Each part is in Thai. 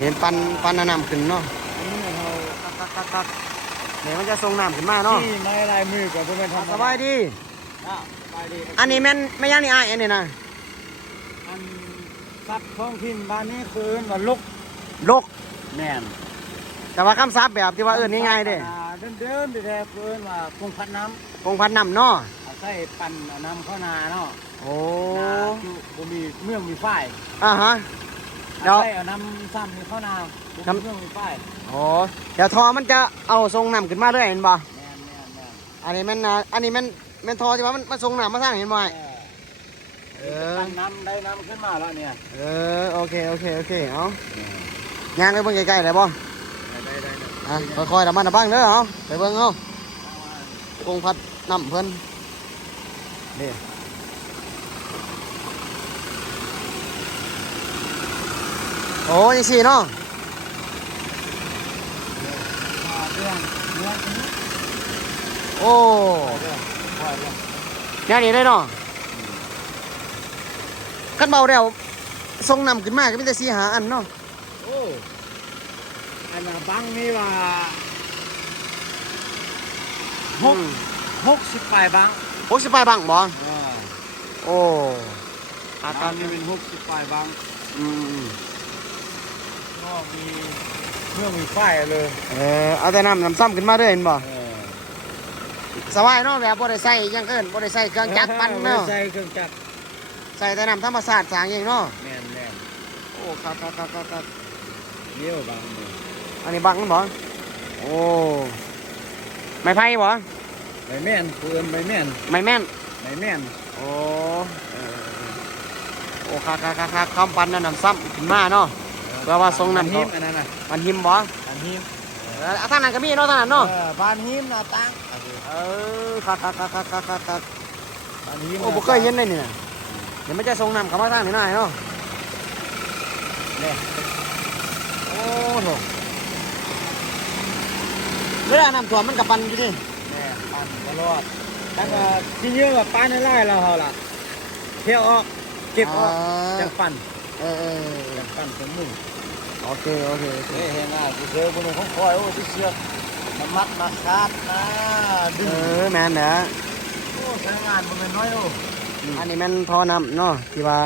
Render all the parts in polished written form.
เห็นปันน้ำขึ้นเนาะตักเดี๋ยวมันจะส่งน้ำขึ้นมาเนาะที่ไม้ลายมือกับพวกมันทำ สบายดี สบายดี อันนี้แม่นไม่ยังนี่อ้ายอันนี้นะ อันซับท้องถิ่นบ้านนี้คือว่าลก ลก แม่น แต่ว่าคำศัพท์แบบที่ว่าเอิ้นง่ายๆเด้ เดินแท้ๆเพิ่นว่าคงพัดน้ คงพันน้ำเนาะ ำเอาใส่ปั่นน้ำเข้านาเนาะ โอ้ นาอยู่บ่มีเมืองมีฝ้าย ฮะ เดี๋ เดี๋ ย ยว วเอาน้ำซ้ำนี่เข้านาบ่มีเมืองมีฝ้าย โอ้เดี๋ยวทอมันจะเอาส่งน้ำขึ้นมาเรื่อยเห็นบ่ แม่น อันนี้แม่นทอที่ว่ามันส่งน้ำมาสร้างเห็นบ่ปั่นน้ำได้น้ำขึ้นมาแล้วเนี่ย โอเคเอาย่างไปเบิ่งใกล้ๆได้บ่ ได้ ค่อยๆระมัดระวังเด้อเอาไปเบิ่งเอาคงพัดน้ำเพิ่นนี่โอ้ยังสี่เนาะ เรื่องนี้ โอ้เนี่ยนี่ได้เนาะกันเบาเร็วส่งน้ำขึ้นมาก็มีแต่สีหาอันเนาะ โอ้อันน่ะบังนี่ว่า60ปลายบัง 60ปลายบังบ่โอ้ อาการนี้เป็น60ปลายบัง อืม ก็มีเมื่อมีไฟเลย เอาแต่น้ำซ้ำขึ้นมาเด้อเห็นบ่สบายเนาะแบบบ่ได้ใส่อยังเอิ้นบ่ได้ใส่เครื่องจักรปั่นเนาะ ใส่เครื่องจักร ใส่แต่น้ำธรรมชาติสร้างเองเนาะ แม่น โอ้ครับ เลี้ยวบังเลย อันนี้บังบ่โอ้ไม้ไผ่บ่ ไม่แม่นเพื่อนไม่แม่น ไม้แม่น ไม่แม่น โอ้โอ้ครับคำปั่นน้ำซ้ำขึ้นมาเนาะเพื่อว่าส่งน้ำ หิ เขา มอันนั้นน่ะ มันหิมบ่ อันหิม ทางนั้นก็มีเนาะทางนั้นเนาะ บ้านหิมหน้าตั้ง ครับ บ้านหิม โอ้บ่เคยเห็นเลยนี่นะเดี๋ยวมันจะส่งน้ำเข้ามาทางนี้หน่อยเนาะ เนี่ย โอ้โหเวลาน้ำท่วมมันกับปั่นอยู่ดิ แม่ปั่นตลอดตั้งแต่ที่เยอะกับปั้นไล่เราเฮาล่ะเที่ยวออกเก็บออกจากปั่น จากปั่นสมุน โอเค เฮ้ยเห็นอ่ะกูเจอคนหนึ่งเขาคอยโอ้ที่เชือกมันมัดมาคาดนะดึง แม่นเด้อ โอ้ใช้งานมันเป็นน้อยโอ้ อันนี้แม่นท่อน้ำเนาะที่ว่า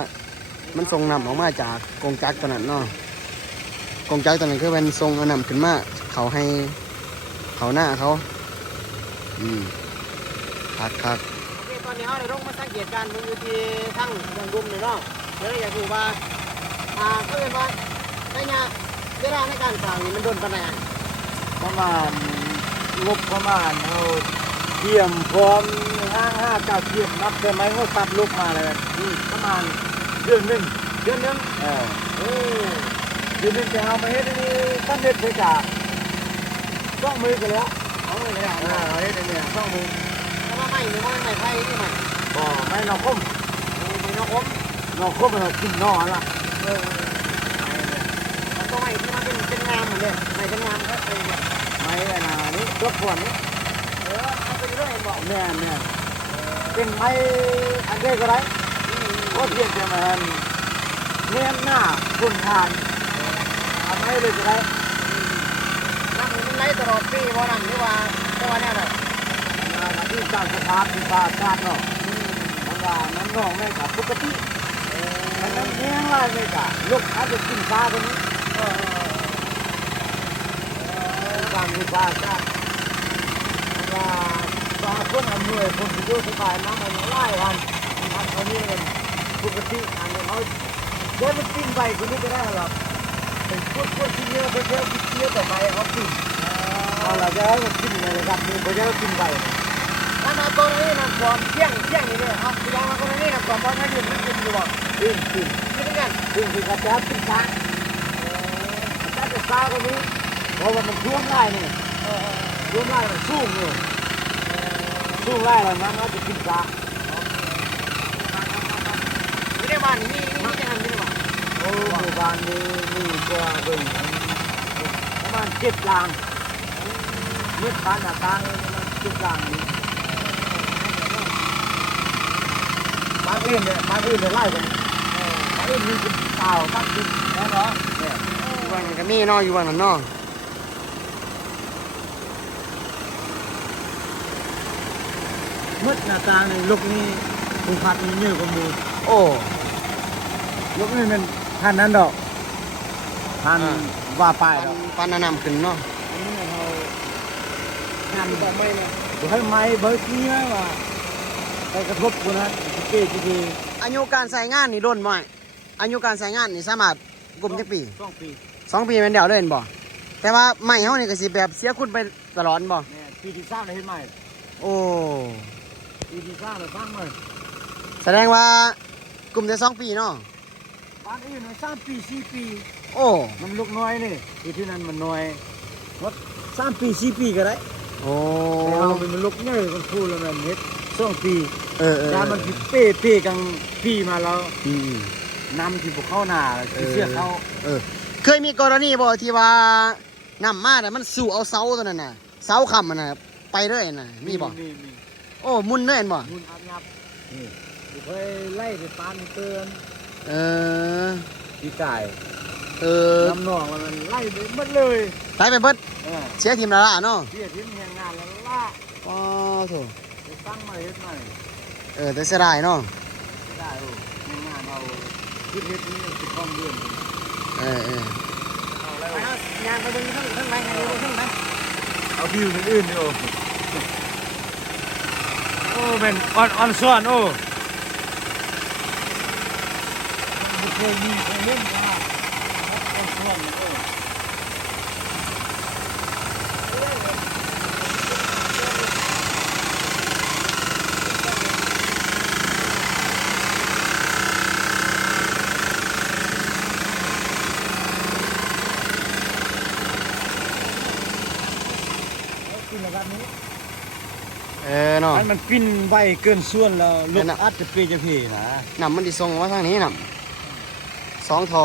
มันส่งน้ำออกมาจากกงจักรตัวนั้นเนาะกงจักรตัวนั้นคือเป็นส่งเอาน้ำขึ้นมาเขาให้เขาหน้าเขาครับตอนนี้เราได้ลงมาสังเกตการณ์มันอยู่ที่ทั้งเมืองดุมเลยเนาะเดี๋ยวอยากรู้ว่าก็เป็นว่าในงานเวลาในการสร้างนี่มันโดนปัญหา ประมาณงบประมาณเอาเตรียมพร้อม5 9เตรียมนับเต็มไหมก็ตัดลูกมาเลยประมาณเดือนหนึ่งเดือนหนึงเดือนหนึงจะเอามาเฮ็ดนี่ตั้งเด็ดไปกะต้องมือกันแล้วเอาเลยเนี่ยเอาเฮ็ดเนี่ยต้องมือ แล้วว่าไม่หรือว่าไม่ไผ่นี่มัน บ่ไม่นอกคม ไม่นกอม นอกคมเรากินนอกละ มันก็ไม่ที่มันเป็นงามเหมือนเดิมไม่เป็นงามก็เป็นแบบ ไม่อะไรนะนี่ตัวขวดนี่ เอาไปเรื่อยบอก เนี่ยเป็นไม้อันเดียวก็ได้ก็เพียงแต่มันเนียนหน้าคุณทานทำให้เลยก็ได้ น้ำมันไหลตลอดปีเพราะน้ำนี่ว่าเนี่ยแบบ ที่สร้างสภาพที่สร้างชาติเนาะมันว่ามันนองไม่กับปกติมันนั่นเนียนไรไม่กับลูกอาจจะกินปลาตัวนี้สร้างที่สร้างชาติว่าสร้างคนอำนวยคนที่อยู่สบายน้ำมันไล่วันทำเขานี่มันปกติอันนี้เขาเดินไปกินไปคนนี้ก็ได้หรอกเป็นพวกที่เยอะไปเยอะที่เยอะต่อไปเขากินเอาละจะให้กินในระดับนี้เขาจะกินไป น้ำตัวนี้น้ำความเที่ยงนี่เลยครับที่เราคนนี้น้ำความเพราะถ้าดื่มมันกินอยู่บ่ กิน กินเหมือนกัน ที่กระแทกกินช้าถ้าจะช้าคนนี้เพราะว่ามันท่วมไร่นี่ท่วมไร่มันสูงอยู่สูงไร่แล้วมันก็จะกินช้า ไม่ได้บ้านนี่จะทำไม่ได้บ้าน โอ้หมู่บ้านนี้มีกว่าเบิ่งประมาณ7 ล้านมืดผ่านหน้าต่างประมาณ7 ล้านนี้บ้านอื่นเนี่ยไล่กันบ้านอื่นมีเป็นเปล่าตั้งกินแน่นอนเนี่ย ว่ามันก็มีเนาะอยู่ว่านั่นเนาะ มืดหน้าต่างนี่ลูกนี่ภูพัดนี่เยอะกว่าหมู่ โอ้ ลูกนี่มันพันนั้นดอกพันว่าป้ายดอก ปันนำขึ้นเนาะ อันนี้เขางานแบบไม่เนี่ยให้ไม้เบิร์กี้ไหมว่าไปกระทบคนนั้นเจ๊จี อายุการใส่งานนี่โดนบ่อายุการใส่งานนี่สามารถกลุ่มจักปี 2 ปี 2 ปีแม่นเดียวเลยเห็นบ่แต่ว่าไม้เฮานี่ก็สิแบบเสียคุณไปตลอดบ่ เนี่ยปีที่3เลยเห็นไหม โอ้ ปีที่3เลยบ้างเลย แสดงว่ากลุ่มได้2 ปีเนาะ บ้านอื่นมัน3 ปี4 ปี โอ้ มันลูกน้อยนี่ที่นั่นมันน้อยวัด3 ปี4 ปีก็ได้ โอ้ แต่เราเป็นลูกใหญ่กันพูดแล้วมันเฮ็ด2 ปี เออ ยามันสิเป้กังปีมาแล้ว อืม นำที่พวกเข้าหน้าที่เสียเขา เออเคยมีกรณีบ่ที่ว่าน้ำมาแต่ะมันสู่เอาเสาตัวนั้นน่ะเสาค้ำมันน่ะไปเรื่อยน่ะมีบ่ มี โอ้มุนเนื่อนบ่ มุนอับยับนี่เคยไล่ไปปานเตือน เออ พี่ไก่ เออ น้ำหนองมันไล่ไปหมดเลย ไปไปเบิด เออ เสียทีมละละเนาะ เสียทิ้งแรงงานแล้วล่า อ๋อโถ ไปตั้งมาเฮ็ดใหม่ แต่เสียดายเนาะ ไม่ได้โอ้แรงงานเราคิดเฮ็ดนี่สิบกว่าเดือน เออ เอาแล้ว ไปเอายางไปเบิ่งเพิ่งไปเพิ่งไป เอาวิวอื่นๆนี่โอ้โอ้เป็นอ่อนซ้อนโอ้ไม่เคยมีเคยเล่นนะอ่อนซ้อนโอ้ กินแบบนี้ เนาะ มันปิ้นไวเกินส่วนแล้วลู นั่ ก นน่ะ อัดจะเปย์จะเพนะ น้ำมันดิส่งมาทางนี้น้ำ2 ทอ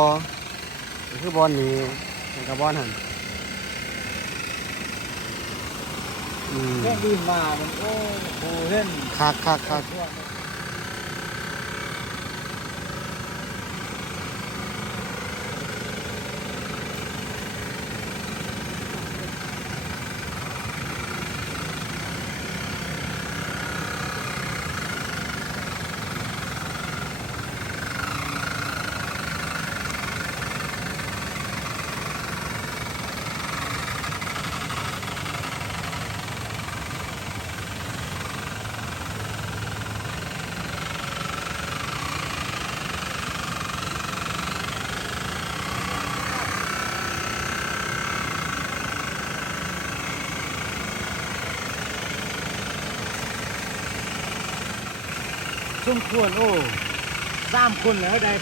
นี่คือบอลนี่นี่กับบอลหั่นอืม แค่ดินมามันโอ้โหเล่น คักสมควรโอ้3 คนแล้วได้